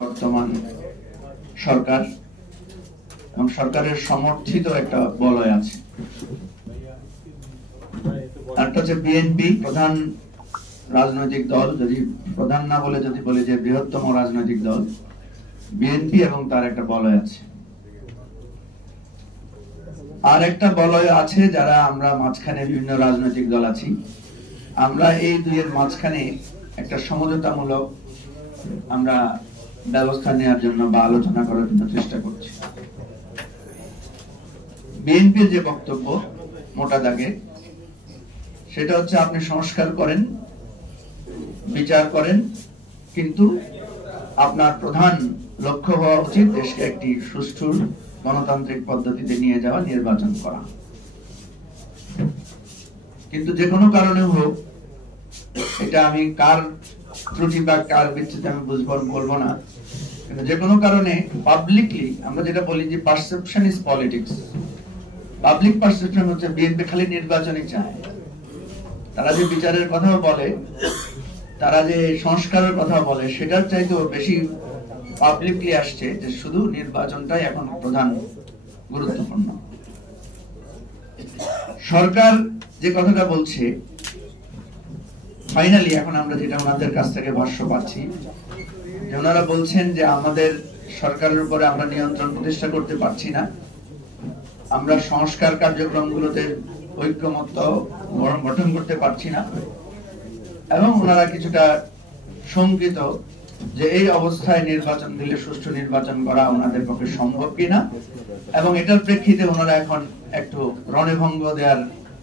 বর্তমান সরকার এবং সরকারের সমর্থিত একটা বলয় আছে। একটা হচ্ছে বিএনপি, প্রধান রাজনৈতিক দল, যদি প্রধান না বলে যদি বলি যে বৃহত্তম রাজনৈতিক দল বিএনপি, এবং তার একটা বলয় আছে। আর একটা বলয় আছে যারা আমরা মাঝখানে বিভিন্ন রাজনৈতিক দল আছি। আমরা এই দুইয়ের মাঝখানে একটা সমঝোতামূলক আমরা ব্যবস্থা নেওয়ার জন্য বা আলোচনা করার জন্য চেষ্টা করছি। বিএনপির যে বক্তব্য মোটা দাগে, সেটা হচ্ছে আপনি সংস্কার করেন, বিচার করেন, কিন্তু আপনার প্রধান লক্ষ্য হওয়া উচিত দেশকে একটি সুষ্ঠু গণতান্ত্রিক পদ্ধতিতে নিয়ে যাওয়া, নির্বাচন করা। কিন্তু যে কোনো কারণে হোক, এটা আমি কার ত্রুটি বা কার ভিত্তিতে আমি বলবো না, কিন্তু যে কোনো কারণে পাবলিকলি আমরা যেটা বলি যে perception is politics. Public perception হচ্ছে বিএনপি খালি নির্বাচনই চায়। তারা যে বিচারের কথাও বলে, তারা যে সংস্কারের কথা বলে, সেটার চাইতেও বেশি পাবলিকলি আসছে যে শুধু নির্বাচনটাই এখন প্রধান গুরুত্বপূর্ণ। সরকার যে কথাটা বলছে, ফাইনালি এখন আমরা যেটা ওনাদের কাছ থেকে ভাষ্য পাচ্ছি, যে ওনারা বলছেন যে আমাদের সরকারের উপরে আমরা নিয়ন্ত্রণ প্রতিষ্ঠা করতে পারছি না, আমরা সংস্কার কার্যক্রমগুলোতে ঐক্যমত্য গঠন করতে পারছি না, এবং ওনারা কিছুটা শঙ্কিত যে এই অবস্থায় নির্বাচন দিলে সুষ্ঠু নির্বাচন করা ওনাদের পক্ষে সম্ভব কিনা, এবং এটার প্রেক্ষিতে ওনারা এখন একটু রণভঙ্গ দেওয়ার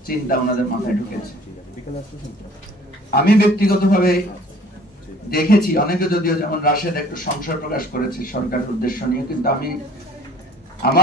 চিন্তা ওনাদের মাথায় ঢুকেছে। আমি ব্যক্তিগতভাবে দেখেছি অনেকে, যদিও যেমন রাশেদ একটু সংশয় প্রকাশ করেছে সরকারের উদ্দেশ্য নিয়ে, কিন্তু আমি আমার